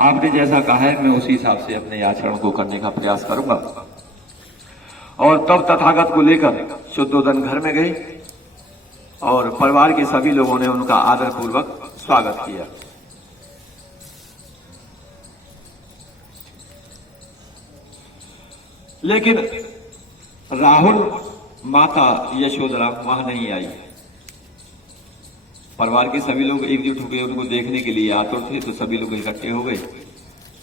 आपने जैसा कहा है मैं उसी हिसाब से अपने आचरण को करने का प्रयास करूंगा। और तब तथागत को लेकर शुद्धोदन घर में गई और परिवार के सभी लोगों ने उनका आदर पूर्वक स्वागत किया। लेकिन राहुल माता यशोधरा वहां नहीं आई। परिवार के सभी लोग एकजुट हो गए उनको देखने के लिए आतुर थे, तो सभी लोग इकट्ठे हो गए।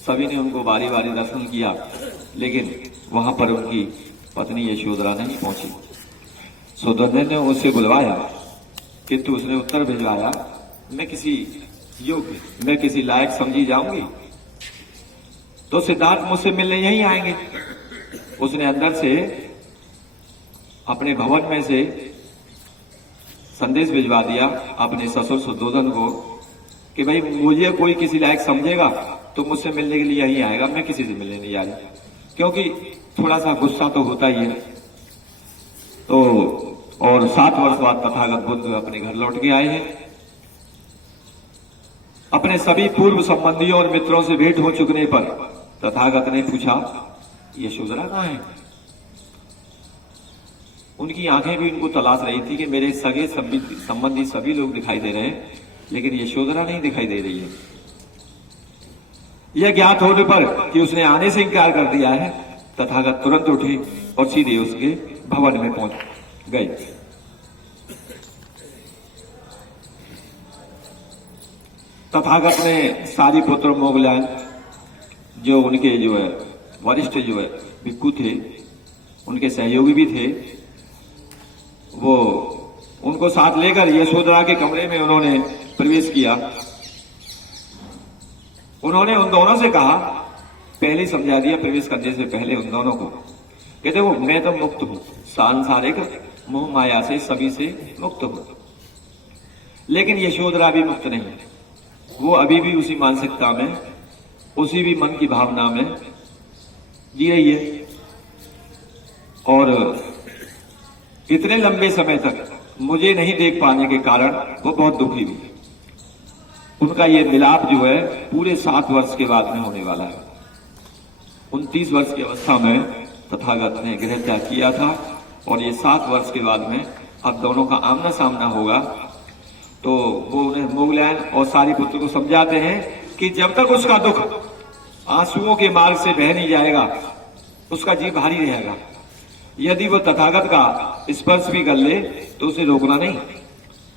सभी ने उनको बारी बारी दर्शन किया, लेकिन वहां पर उनकी पत्नी यशोधरा नहीं पहुंची। सुदर्शन ने उससे बुलवाया, किंतु उसने उत्तर भिजवाया, मैं किसी योग्य, मैं किसी लायक समझी जाऊंगी तो सिद्धार्थ मुझसे मिलने यहीं आएंगे। उसने अंदर से अपने भवन में से संदेश भिजवा दिया अपने ससुर शुद्धोदन को कि भाई मुझे कोई किसी लायक समझेगा तो मुझसे मिलने के लिए यहीं आएगा, मैं किसी से मिलने नहीं आया। क्योंकि थोड़ा सा गुस्सा तो होता ही है। तो और 7 वर्ष बाद तथागत बुद्ध अपने घर लौट के आए हैं। अपने सभी पूर्व संबंधियों और मित्रों से भेंट हो चुकने पर तथागत ने पूछा, यशोधरा कहां है? उनकी आंखें भी उनको तलाश रही थी कि मेरे सगे संबंधी सभी लोग दिखाई दे रहे हैं, लेकिन यशोधरा नहीं दिखाई दे रही है। यह ज्ञात होने पर कि उसने आने से इनकार कर दिया है, तथागत तुरंत उठे और सीधे उसके भवन में पहुंच गए। तथागत ने सारी पुत्र मोगलान जो उनके वरिष्ठ भिक्खु थे, उनके सहयोगी भी थे, वो उनको साथ लेकर यशोधरा के कमरे में उन्होंने प्रवेश किया। उन्होंने उन दोनों से कहा, पहले ही समझा दिया प्रवेश करने से पहले उन दोनों को, कहते वो मैं तो मुक्त हूं, सांसारिक मोह माया से सभी से मुक्त हूं। लेकिन यशोधरा भी मुक्त नहीं है, वो अभी भी उसी मानसिकता में, उसी भी मन की भावना में जी रही है। और इतने लंबे समय तक मुझे नहीं देख पाने के कारण वो बहुत दुखी हुई। उनका ये मिलाप जो है पूरे 7 वर्ष के बाद में होने वाला है। 29 वर्ष की अवस्था में तथागत ने गृह त्याग किया था और ये 7 वर्ष के बाद में अब दोनों का आमना सामना होगा। तो वो उन्हें मोगलान और सारिपुत्र को समझाते हैं कि जब तक उसका दुख आंसुओं के मार्ग से बह नहीं जाएगा उसका जीव भारी रहेगा। यदि वो तथागत का स्पर्श भी कर ले तो उसे रोकना नहीं।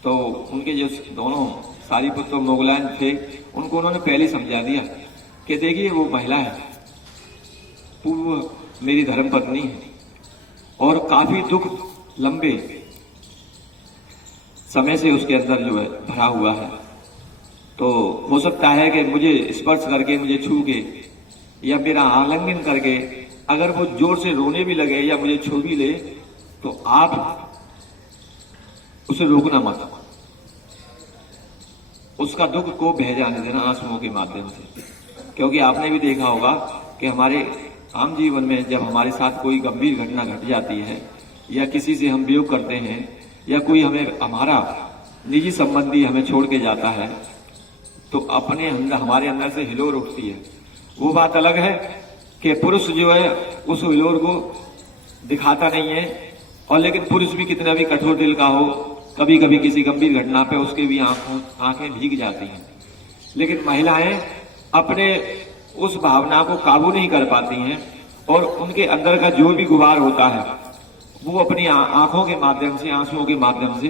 तो उनके जो दोनों सारिपुत्र और मोगलान थे उनको उन्होंने पहले समझा दिया कि देखिए वो महिला है, पूर्व मेरी धर्मपत्नी है और काफी दुख लंबे समय से उसके अंदर जो है भरा हुआ है। तो हो सकता है कि मुझे स्पर्श करके, मुझे छू के या मेरा आलिंगन करके अगर वो जोर से रोने भी लगे या मुझे छू भी ले तो आप उसे रोकना मत, उसका दुख को बह जाने देना आंसुओं के माध्यम से। क्योंकि आपने भी देखा होगा कि हमारे आम जीवन में जब हमारे साथ कोई गंभीर घटना घट जाती है या किसी से हम वियोग करते हैं या कोई हमारा निजी संबंधी हमें छोड़ के जाता है तो अपने अंदर, हमारे अंदर से हिलोर उठती है। वो बात अलग है कि पुरुष जो है उस हिलोर को दिखाता नहीं है, और लेकिन पुरुष भी कितना भी कठोर दिल का हो, कभी कभी किसी गंभीर घटना पे उसके भी आंखें भीग जाती हैं। लेकिन महिलाएं अपने उस भावना को काबू नहीं कर पाती हैं और उनके अंदर का जो भी गुबार होता है वो अपनी आंखों के माध्यम से, आंसुओं के माध्यम से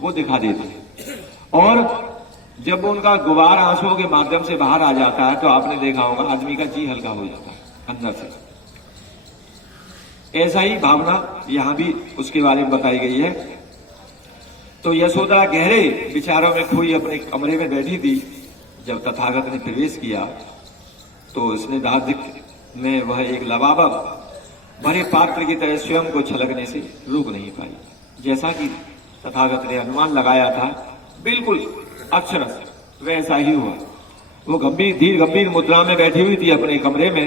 वो दिखा देती है। और जब उनका गुबार आंसुओं के माध्यम से बाहर आ जाता है तो आपने देखा होगा आदमी का जी हल्का हो जाता है अंदर से। ऐसा ही भावना यहां भी उसके बारे में बताई गई है। तो यशोधरा गहरे विचारों में खोई अपने कमरे में बैठी थी। जब तथागत ने प्रवेश किया तो इसने दादिक में वह एक लबाबा भरे पात्र की तरह स्वयं को छलकने से रोक नहीं पाई। जैसा कि तथागत ने अनुमान लगाया था बिल्कुल अक्षरश वैसा ही हुआ। वो गंभीर मुद्रा में बैठी हुई थी अपने कमरे में,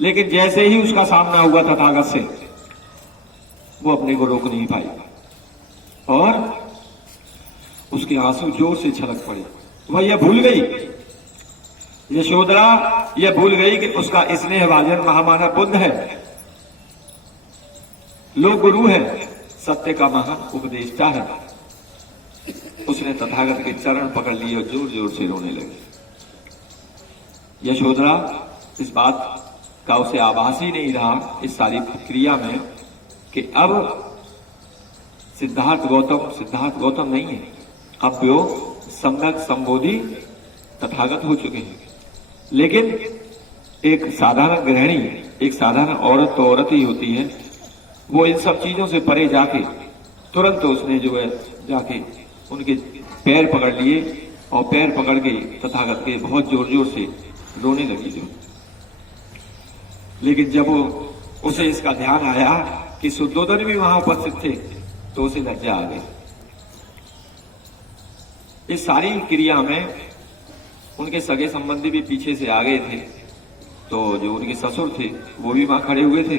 लेकिन जैसे ही उसका सामना हुआ तथागत से वो अपने को रोक नहीं पाई और उसके आंसू जोर से छलक पड़े। वह यह भूल गई यशोधरा यह भूल गई कि उसका स्नेहभाजन महामानव बुद्ध है, लोक गुरु है, सत्य का महान उपदेष्टा है। उसने तथागत के चरण पकड़ लिए और जोर जोर से रोने लगी। यशोधरा इस बात का उसे आभास ही नहीं रहा इस सारी क्रिया में कि अब सिद्धार्थ गौतम नहीं है, अब वो सम्यक संबोधि तथागत हो चुके हैं। लेकिन एक साधारण गृहिणी, एक साधारण औरत तो औरत ही होती है, वो इन सब चीजों से परे जाके तुरंत उसने जो है जाके उनके पैर पकड़ लिए और पैर पकड़ के तथागत के बहुत जोर जोर से रोने लगी जो। लेकिन जब उसे इसका ध्यान आया कि शुद्धोदन भी वहां उपस्थित थे तो उसे लज्जा आ गई। इस सारी क्रिया में उनके सगे संबंधी भी पीछे से आ गए थे, तो जो उनके ससुर थे वो भी वहां खड़े हुए थे।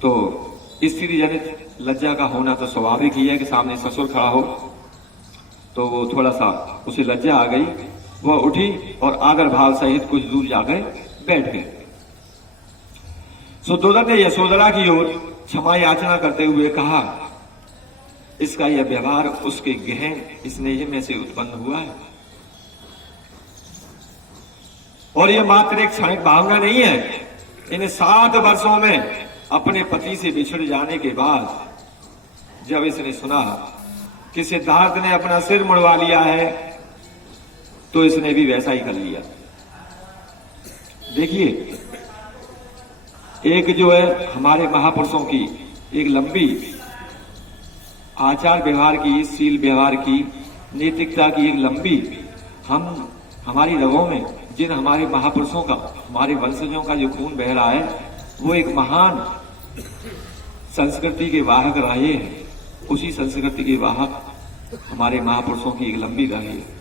तो स्त्री जनित लज्जा का होना तो स्वाभाविक ही है कि सामने ससुर खड़ा हो, तो वो थोड़ा सा उसे लज्जा आ गई। वह उठी और आदर भाव सहित कुछ दूर जाकर बैठ गई। शुद्धोदन ने यशोधरा की ओर क्षमा याचना करते हुए कहा, इसका यह व्यवहार उसके गहन स्नेह में से उत्पन्न हुआ है और यह मात्र एक क्षणिक भावना नहीं है। इन 7 वर्षों में अपने पति से बिछड़ जाने के बाद जब इसने सुना कि सिद्धार्थ ने अपना सिर मुड़वा लिया है तो इसने भी वैसा ही कर लिया। देखिए, एक जो है हमारे महापुरुषों की एक लंबी आचार व्यवहार की, शील व्यवहार की, नैतिकता की एक लंबी हमारी रगों में जिन हमारे महापुरुषों का, हमारे वंशजों का जो खून बह रहा है, वो एक महान संस्कृति के वाहक रहे हैं। उसी संस्कृति के वाहक हमारे महापुरुषों की एक लंबी रही है।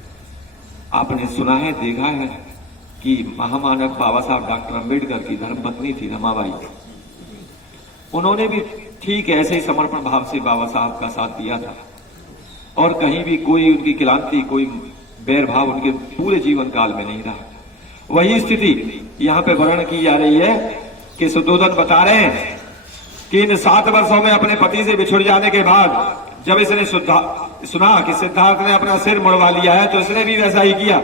आपने सुना है, देखा है कि महामानव बाबा साहब डॉक्टर अंबेडकर की धर्मपत्नी थी रमाबाई, उन्होंने भी ठीक ऐसे ही समर्पण भाव से बाबा साहब का साथ दिया था और कहीं भी कोई उनकी क्लांति, कोई बैर भाव उनके पूरे जीवन काल में नहीं रहा। वही स्थिति यहाँ पे वर्णन की जा रही है कि शुद्धोदन बता रहे हैं कि इन 7 वर्षों में अपने पति से बिछुड़ जाने के बाद जब इसने सुना कि सिद्धार्थ ने अपना सिर मुड़वा लिया है तो इसने भी वैसा ही किया।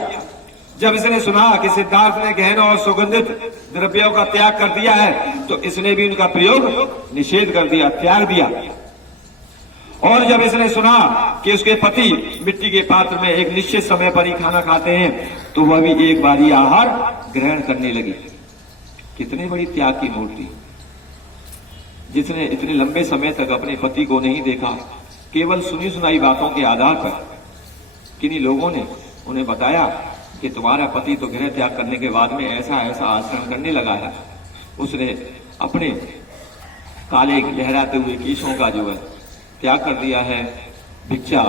जब इसने सुना कि सिद्धार्थ ने गहनों और सुगंधित द्रव्यों का त्याग कर दिया है तो इसने भी उनका प्रयोग निषेध कर दिया, त्याग दिया। और जब इसने सुना कि उसके पति मिट्टी के पात्र में एक निश्चित समय पर ही खाना खाते हैं तो वह भी एक बार ही आहार ग्रहण करने लगी। कितनी बड़ी त्याग की मूर्ति, जिसने इतने लंबे समय तक अपने पति को नहीं देखा, केवल सुनी सुनाई बातों के आधार पर किन्हीं लोगों ने उन्हें बताया कि तुम्हारा पति तो गृह त्याग करने के बाद में ऐसा ऐसा आचरण करने लगा है। उसने अपने काले लहराते हुए केशों का जो है त्याग कर दिया है, भिक्षा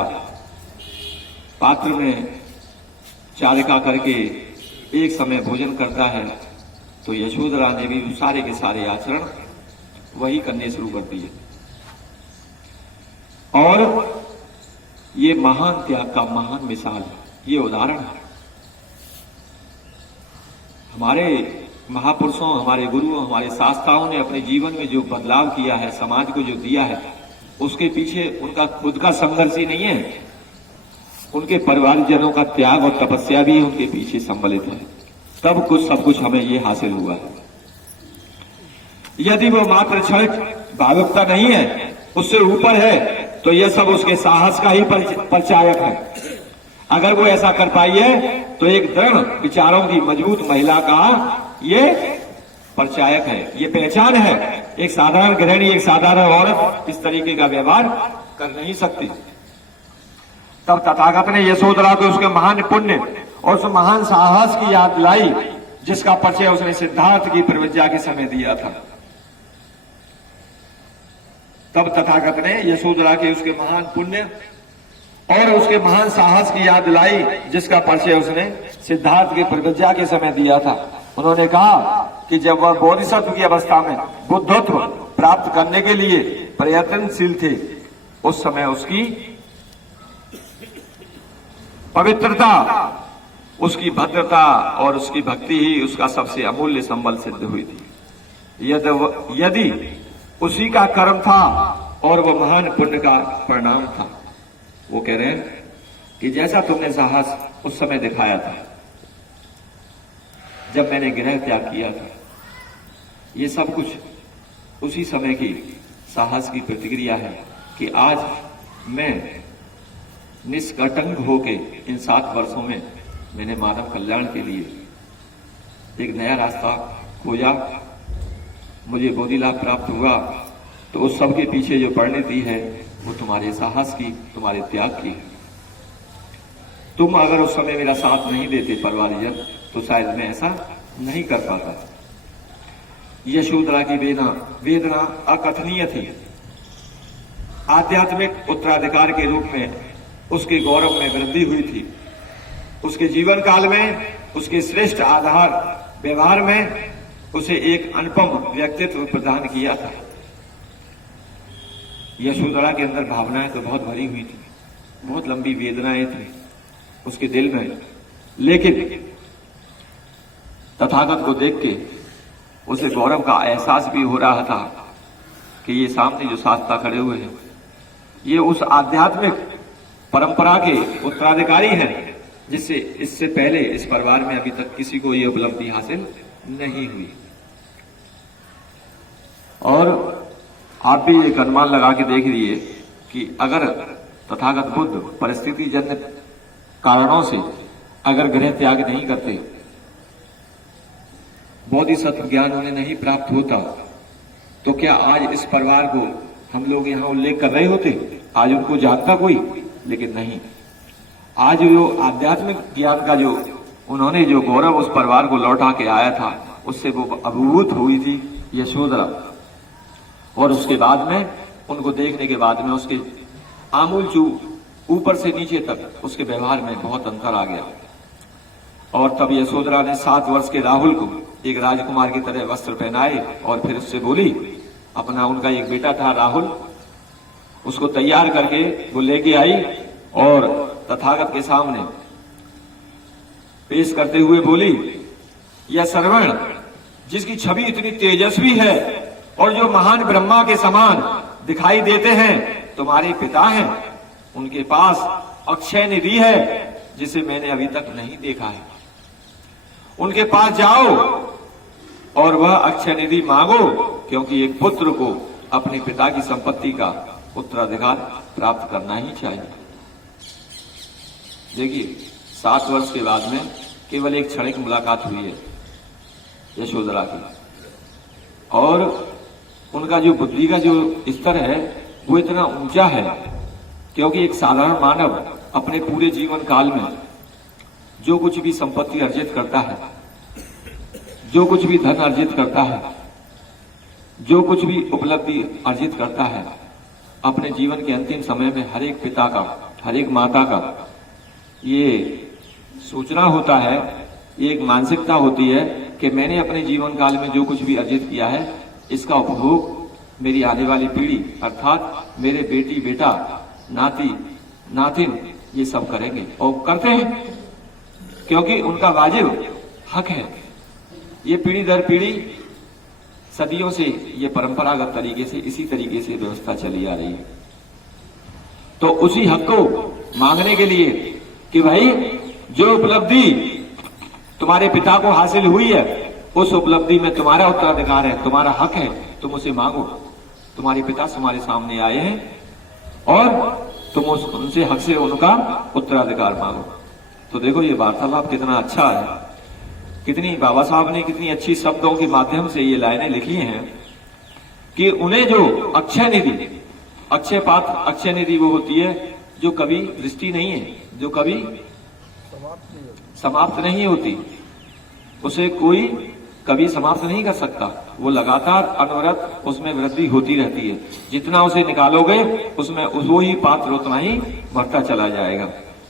पात्र में चारिका करके एक समय भोजन करता है। तो यशोधरा ने भी सारे के सारे आचरण वही करने शुरू कर दिए और ये महान त्याग का महान मिसाल है, ये उदाहरण है। हमारे महापुरुषों, हमारे गुरुओं, हमारे शास्त्राओं ने अपने जीवन में जो बदलाव किया है, समाज को जो दिया है, उसके पीछे उनका खुद का संघर्ष ही नहीं है, उनके परिवारजनों का त्याग और तपस्या भी उनके पीछे सम्मिलित है। तब कुछ सब कुछ हमें ये हासिल हुआ है। यदि वो मात्र क्षणिक भावुकता नहीं है, उससे ऊपर है, तो यह सब उसके साहस का ही परिचायक है। अगर वो ऐसा कर पाई है तो एक दृढ़ विचारों की मजबूत महिला का ये परिचायक है, ये पहचान है। एक साधारण गृहिणी, एक साधारण औरत इस तरीके का व्यवहार कर नहीं सकती। तब तथागत ने यशोधरा को उसके महान पुण्य और उस महान साहस की याद दिलाई जिसका परिचय उसने सिद्धार्थ की परिवज्जा के समय दिया था। तब तथागत ने यशोधरा के उसके महान पुण्य और उसके महान साहस की याद दिलाई जिसका परिचय उसने सिद्धार्थ की परिवज्जा के समय दिया था। उन्होंने कहा कि जब वह बोधिसत्व की अवस्था में बुद्धत्व प्राप्त करने के लिए प्रयत्नशील थे, उस समय उसकी पवित्रता, उसकी भद्रता और उसकी भक्ति ही उसका सबसे अमूल्य संबल सिद्ध हुई थी। यदि उसी का कर्म था और वह महान पुण्य का परिणाम था। वो कह रहे हैं कि जैसा तुमने साहस उस समय दिखाया था जब मैंने गृह त्याग किया था, ये सब कुछ उसी समय की साहस की प्रतिक्रिया है कि आज मैं निष्कटंक होके इन 7 वर्षों में मैंने मानव कल्याण के लिए एक नया रास्ता खोजा, मुझे बोधि लाभ प्राप्त हुआ। तो उस सब के पीछे जो परिणति है वो तुम्हारे साहस की, तुम्हारे त्याग की है। तुम अगर उस समय मेरा साथ नहीं देते परिवारजन, तो शायद मैं ऐसा नहीं कर पाता। यशोधरा की वेदना अकथनीय थी। आध्यात्मिक उत्तराधिकार के रूप में उसके गौरव में वृद्धि हुई थी। उसके जीवन काल में उसके श्रेष्ठ आधार व्यवहार में उसे एक अनुपम व्यक्तित्व प्रदान किया था। यशोधरा के अंदर भावनाएं तो बहुत भरी हुई थी, बहुत लंबी वेदनाएं थी उसके दिल में, लेकिन तथागत को देख के उसे गौरव का एहसास भी हो रहा था कि ये सामने जो शास्ता खड़े हुए हैं ये उस आध्यात्मिक परंपरा के उत्तराधिकारी हैं जिससे इससे पहले इस परिवार में अभी तक किसी को ये उपलब्धि हासिल नहीं हुई। और आप भी एक अनुमान लगा के देख लीजिए कि अगर तथागत बुद्ध परिस्थिति जन्य कारणों से अगर गृह त्याग नहीं करते, बोधिसत्व ज्ञान उन्हें नहीं प्राप्त होता, तो क्या आज इस परिवार को हम लोग यहां उल्लेख कर रहे होते? आज उनको जानता कोई? लेकिन नहीं। आज जो आध्यात्मिक ज्ञान का जो उन्होंने जो गौरव उस परिवार को लौटा के आया था, उससे वो अभिभूत हुई थी यशोधरा। और उसके बाद में उनको देखने के बाद में उसके आमूल चू ऊपर से नीचे तक उसके व्यवहार में बहुत अंतर आ गया। और तब यशोधरा ने 7 वर्ष के राहुल को एक राजकुमार की तरह वस्त्र पहनाए और फिर उससे बोली, अपना उनका एक बेटा था राहुल, उसको तैयार करके वो लेके आई और तथागत के सामने पेश करते हुए बोली, यह श्रवण जिसकी छवि इतनी तेजस्वी है और जो महान ब्रह्मा के समान दिखाई देते हैं, तुम्हारे पिता हैं। उनके पास अक्षय निधि है जिसे मैंने अभी तक नहीं देखा है। उनके पास जाओ और वह अक्षय निधि मांगो, क्योंकि एक पुत्र को अपने पिता की संपत्ति का उत्तराधिकार प्राप्त करना ही चाहिए। देखिए 7 वर्ष के बाद में केवल एक क्षणिक मुलाकात हुई है यशोधरा की, और उनका जो बुद्धि का जो स्तर है वो इतना ऊंचा है, क्योंकि एक साधारण मानव अपने पूरे जीवन काल में जो कुछ भी संपत्ति अर्जित करता है, जो कुछ भी धन अर्जित करता है, जो कुछ भी उपलब्धि अर्जित करता है, अपने जीवन के अंतिम समय में हर एक पिता का, हर एक माता का ये सोचना होता है, ये एक मानसिकता होती है कि मैंने अपने जीवन काल में जो कुछ भी अर्जित किया है इसका उपभोग मेरी आने वाली पीढ़ी अर्थात मेरे बेटी बेटा नाती नातिन ये सब करेंगे, और करते हैं क्योंकि उनका वाजिब हक है। ये पीढ़ी दर पीढ़ी सदियों से ये परंपरागत तरीके से इसी तरीके से व्यवस्था चली आ रही है। तो उसी हक को मांगने के लिए कि भाई जो उपलब्धि तुम्हारे पिता को हासिल हुई है उस उपलब्धि में तुम्हारा उत्तराधिकार है, तुम्हारा हक है, तुम उसे मांगो। तुम्हारे पिता तुम्हारे सामने आए हैं और तुम उनसे हक से उनका उत्तराधिकार मांगो। तो देखो ये वार्तालाप कितना अच्छा है, कितनी बाबा साहब ने कितनी अच्छी शब्दों के माध्यम से ये लाइनें लिखी हैं कि उन्हें जो अक्षय निधि, अक्षय पात्र, अक्षय निधि वो होती है जो कभी दृष्टि नहीं है, जो कभी समाप्त नहीं होती, उसे कोई कभी समाप्त नहीं कर सकता। वो लगातार अनवरत उसमें वृद्धि होती रहती है। जितना उसे निकालोगे उसमें वो ही पात्र उतना ही बढ़ता चला जाएगा।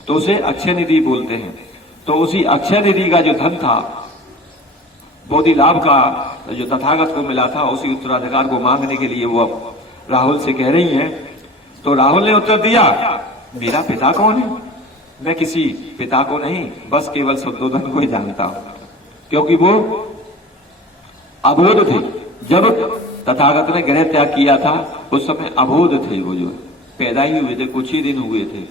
तो उसे अक्षय निधि बोलते हैं। तो उसी अक्षय निधि का जो धन था, बोधि लाभ का जो तथागत को मिला था, उसी उत्तराधिकार को मांगने के लिए वो अब राहुल से कह रही हैं। तो राहुल ने उत्तर दिया, मेरा पिता कौन है? मैं किसी पिता को नहीं, बस केवल शुद्धोधन को ही जानता हूं, क्योंकि वो अबोध थे। जब तथागत ने गृह त्याग किया था उस समय अबोध थे, वो जो पैदा ही हुए थे, कुछ ही दिन हुए थे।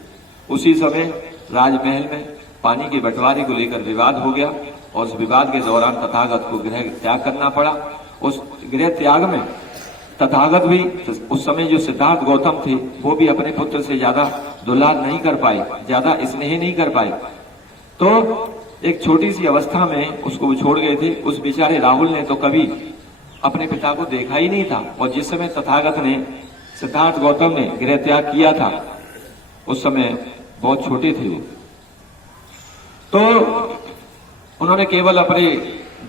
उसी समय राजमहल में पानी के बंटवारे को लेकर विवाद हो गया और उस विवाद के दौरान तथागत को गृह त्याग करना पड़ा। उस गृह त्याग में तथागत भी, उस समय जो सिद्धार्थ गौतम थे वो भी अपने पुत्र से ज्यादा दुलार नहीं कर पाए, ज्यादा स्नेह नहीं कर पाए, तो एक छोटी सी अवस्था में उसको वो छोड़ गए थे। उस बेचारे राहुल ने तो कभी अपने पिता को देखा ही नहीं था, और जिस समय तथागत ने, सिद्धार्थ गौतम ने गृह त्याग किया था उस समय बहुत छोटे थे वो। तो उन्होंने केवल अपने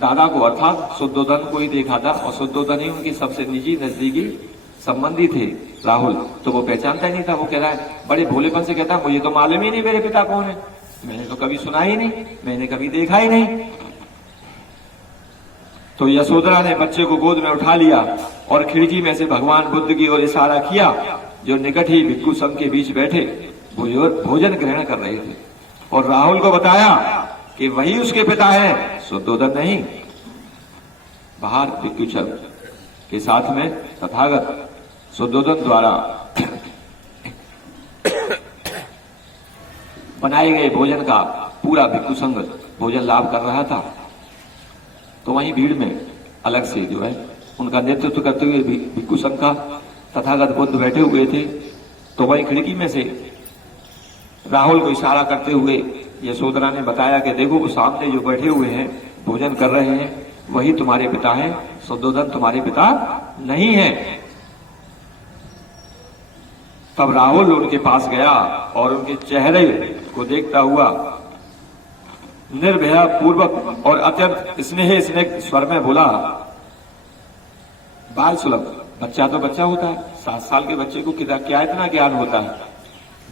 दादा को अर्थात शुद्धोधन को ही देखा था, और शुद्धोधन ही उनकी सबसे निजी नजदीकी संबंधी थे राहुल। तो वो पहचानता ही नहीं था। वो कह रहा है बड़े भोलेपन से, कहता मुझे तो मालूम ही नहीं मेरे पिता कौन है, मैंने तो कभी सुना ही नहीं, मैंने कभी देखा ही नहीं। तो यशोधरा ने बच्चे को गोद में उठा लिया और खिड़की में से भगवान बुद्ध की ओर इशारा किया, जो निकट ही भिक्षु संघ के बीच बैठे भोजन ग्रहण कर रहे थे, और राहुल को बताया कि वही उसके पिता है, शुद्धोधन नहीं। बाहर भिक्षु संघ के साथ में तथागत शुद्धोधन द्वारा बनाए गए भोजन का पूरा भिक्षु संघ भोजन लाभ कर रहा था। तो वहीं भीड़ में अलग से जो है उनका नेतृत्व करते हुए भिक्षु संघ का तथागत बुद्ध बैठे हुए थे। तो वहीं खिड़की में से राहुल को इशारा करते हुए यशोधरा ने बताया कि देखो वो सामने जो बैठे हुए हैं भोजन कर रहे हैं वही तुम्हारे पिता हैं, शुद्धोधन तुम्हारे पिता नहीं है। तब राहुल उनके पास गया और उनके चेहरे को देखता हुआ निर्भय पूर्वक और अत्यंत स्नेह स्वर में बोला, बाल सुलभ, बच्चा तो बच्चा होता है, 7 साल के बच्चे को क्या इतना ज्ञान होता है,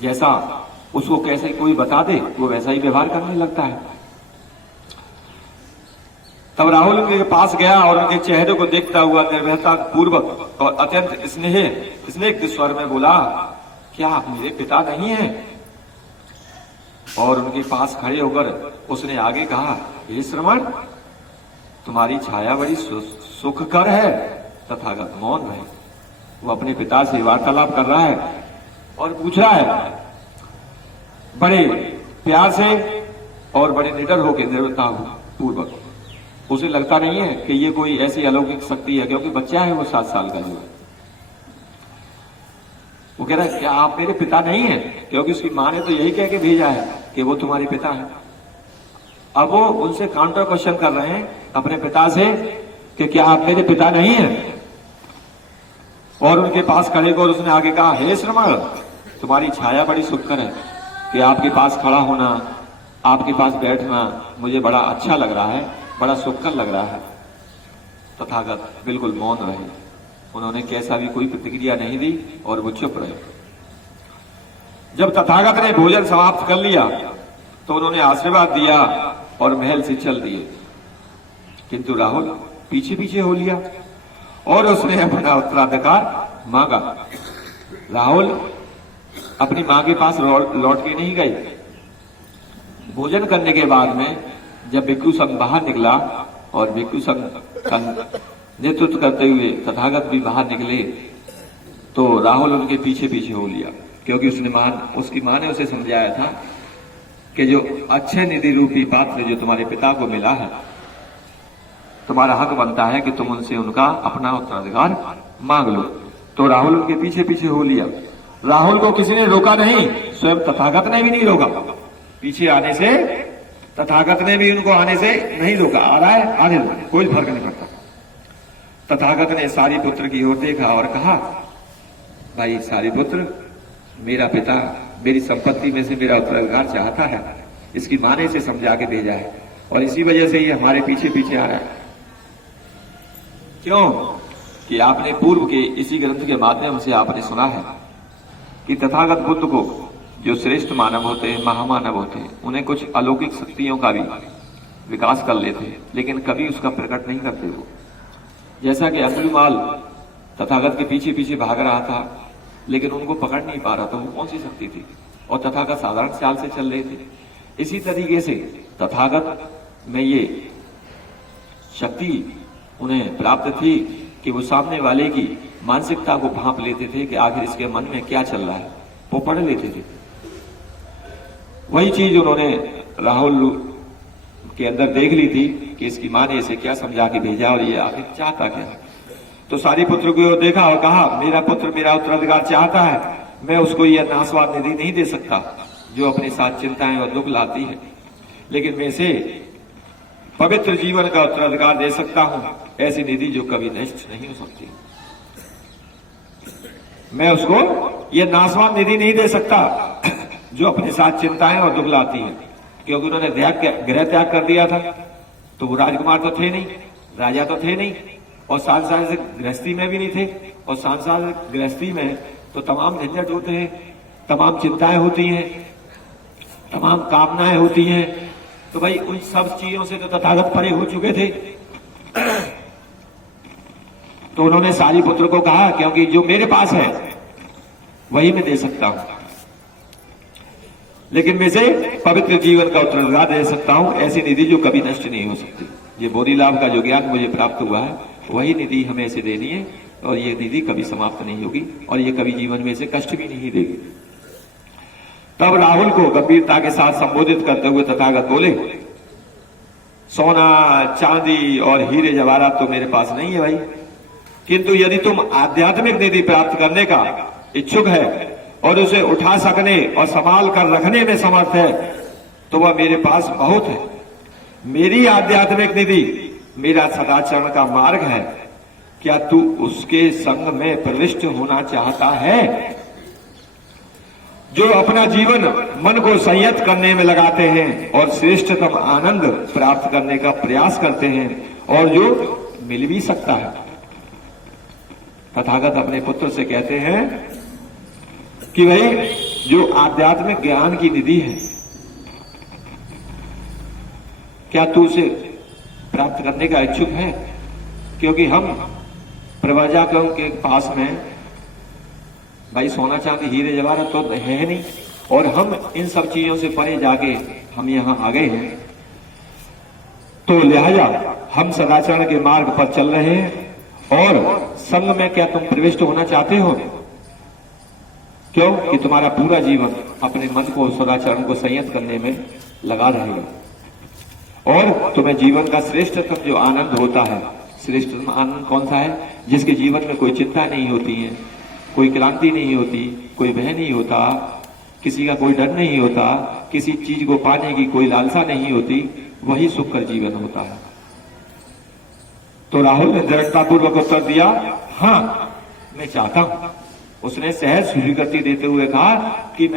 जैसा उसको कैसे कोई बता दे वो वैसा ही व्यवहार करने लगता है। तब राहुल उनके पास गया और उनके चेहरे को देखता हुआ निर्भयता पूर्वक और अत्यंत स्नेह स्वर में बोला, क्या आप मेरे पिता नहीं हैं? और उनके पास खड़े होकर उसने आगे कहा, हे श्रवण, तुम्हारी छाया बड़ी सुखकर है। तथागत मौन रहे। वो अपने पिता से वार्तालाप कर रहा है और पूछ रहा है बड़े प्यार से और बड़े निडर होकर, निर्भयता पूर्वक। उसे लगता नहीं है कि ये कोई ऐसी अलौकिक शक्ति है, क्योंकि बच्चा है वो 7 साल का जो है। वो कह रहा है क्या आप मेरे पिता नहीं है? क्योंकि उसकी मां ने तो यही कह के भेजा है कि वो तुम्हारे पिता है। अब वो उनसे काउंटर क्वेश्चन कर रहे हैं अपने पिता से कि क्या आप मेरे पिता नहीं है? और उनके पास खड़े को उसने आगे कहा, हे श्रवण, तुम्हारी छाया बड़ी सुखकर है कि आपके पास खड़ा होना, आपके पास बैठना मुझे बड़ा अच्छा लग रहा है, बड़ा सुखकर लग रहा है। तथागत बिल्कुल मौन रहे। उन्होंने कैसा भी कोई प्रतिक्रिया नहीं दी और वो चुप रहे। जब तथागत ने भोजन समाप्त कर लिया तो उन्होंने आशीर्वाद दिया और महल से चल दिए, किंतु राहुल पीछे पीछे हो लिया और उसने अपना उत्तराधिकार मांगा। राहुल अपनी मां के पास लौट के नहीं गए। भोजन करने के बाद में जब भिक्षु संघ बाहर निकला और भिक्षु संघ का नेतृत्व करते हुए तथागत भी बाहर निकले, तो राहुल उनके पीछे पीछे हो लिया, क्योंकि उसकी मां ने उसे समझाया था कि जो अच्छे निधि रूपी पात्र जो तुम्हारे पिता को मिला है, तुम्हारा हक बनता है कि तुम उनसे उनका अपना उत्तराधिकार मांग लो। तो राहुल उनके पीछे पीछे हो लिया। राहुल को किसी ने रोका नहीं, स्वयं तथागत ने भी नहीं रोका। पीछे आने से तथागत ने भी उनको आने से नहीं रोका। आ रहा है आने दो, कोई फर्क नहीं पड़ता। तथागत ने सारिपुत्र की ओर देखा और कहा, भाई सारिपुत्र, मेरा पिता मेरी संपत्ति में से मेरा उत्तराधिकार चाहता है। इसकी मां ने इसे समझा के भेजा है और इसी वजह से ये हमारे पीछे पीछे आ रहा है। क्यों? कि आपने पूर्व के इसी ग्रंथ के माध्यम से आपने सुना है कि तथागत बुद्ध को जो श्रेष्ठ मानव होते हैं, महामानव होते हैं, उन्हें कुछ अलौकिक शक्तियों का भी विकास कर लेते हैं, लेकिन कभी उसका प्रकट नहीं करते वो। जैसा कि अंगुलीमाल तथागत के पीछे पीछे भाग रहा था, लेकिन उनको पकड़ नहीं पा रहा था। वो कौन सी शक्ति थी? और तथागत साधारण चाल से चल रहे थे। इसी तरीके से तथागत में ये शक्ति उन्हें प्राप्त थी कि वो सामने वाले की मानसिकता को भांप लेते थे कि आखिर इसके मन में क्या चल रहा है, वो पढ़ लेते थे। वही चीज उन्होंने राहुल के अंदर देख ली थी कि इसकी मां ने इसे क्या समझा के भेजा और ये आखिर चाहता क्या है। तो सारी पुत्र को देखा और कहा, मेरा पुत्र मेरा उत्तराधिकार चाहता है, मैं उसको यह नाशवान निधि नहीं दे सकता जो अपने साथ चिंताएं और दुख लाती है, लेकिन मैं इसे पवित्र जीवन का उत्तराधिकार दे सकता हूं, ऐसी निधि जो कभी नष्ट नहीं हो सकती। मैं उसको यह नाशवान निधि नहीं दे सकता जो अपने साथ चिंताएं और दुख लाती है, क्योंकि उन्होंने गृह त्याग कर दिया था। तो वो राजकुमार तो थे नहीं, राजा तो थे नहीं, और सांसारिक गृहस्थी में भी नहीं थे। और सांसारिक गृहस्थी में तो तमाम झंझट होते हैं, तमाम चिंताएं होती हैं, तमाम कामनाएं होती हैं। तो भाई उन सब चीजों से तो तथागत परे हो चुके थे। तो उन्होंने सारी पुत्र को कहा, क्योंकि जो मेरे पास है वही मैं दे सकता हूं, लेकिन मैं से पवित्र जीवन का उत्तराधिकार दे सकता हूं, ऐसी निधि जो कभी नष्ट नहीं हो सकती। ये बोधि लाभ का जो ज्ञान मुझे प्राप्त हुआ है, वही निधि हमें इसे देनी है, और ये निधि कभी समाप्त नहीं होगी, और ये कभी जीवन में इसे कष्ट भी नहीं देगी। तब राहुल को गंभीरता के साथ संबोधित करते हुए तथागत बोले, सोना चांदी और हीरे जवाहरात तो मेरे पास नहीं है भाई, किंतु यदि तुम आध्यात्मिक निधि प्राप्त करने का इच्छुक है और उसे उठा सकने और संभाल कर रखने में समर्थ है, तो वह मेरे पास बहुत है। मेरी आध्यात्मिक निधि मेरा सदाचरण का मार्ग है, क्या तू उसके संग में प्रविष्ट होना चाहता है? जो अपना जीवन मन को संयत करने में लगाते हैं और श्रेष्ठतम आनंद प्राप्त करने का प्रयास करते हैं, और जो मिल भी सकता है। तथागत अपने पुत्र से कहते हैं कि भाई जो आध्यात्मिक ज्ञान की निधि है, क्या तू उसे प्राप्त करने का इच्छुक है? क्योंकि हम प्रवचकों के पास में भाई सोना चांदी हीरे जवाहरात तो है नहीं, और हम इन सब चीजों से परे जाके हम यहां आ गए हैं। तो लिहाजा हम सदाचरण के मार्ग पर चल रहे हैं, और संग में क्या तुम प्रविष्ट होना चाहते हो? क्यों कि तुम्हारा पूरा जीवन अपने मन को सदाचरण को संयत करने में लगा रहेगा, और तुम्हें जीवन का श्रेष्ठतम जो आनंद होता है, श्रेष्ठतम आनंद कौन सा है? जिसके जीवन में कोई चिंता नहीं होती है, कोई क्लांति नहीं होती, कोई भय नहीं होता, किसी का कोई डर नहीं होता, किसी चीज को पाने की कोई लालसा नहीं होती, वही सुखकर जीवन होता है। तो राहुल ने दृढ़तापूर्वक उत्तर दिया, हाँ मैं चाहता हूं। उसने सहज स्वीकृति देते हुए कहा कि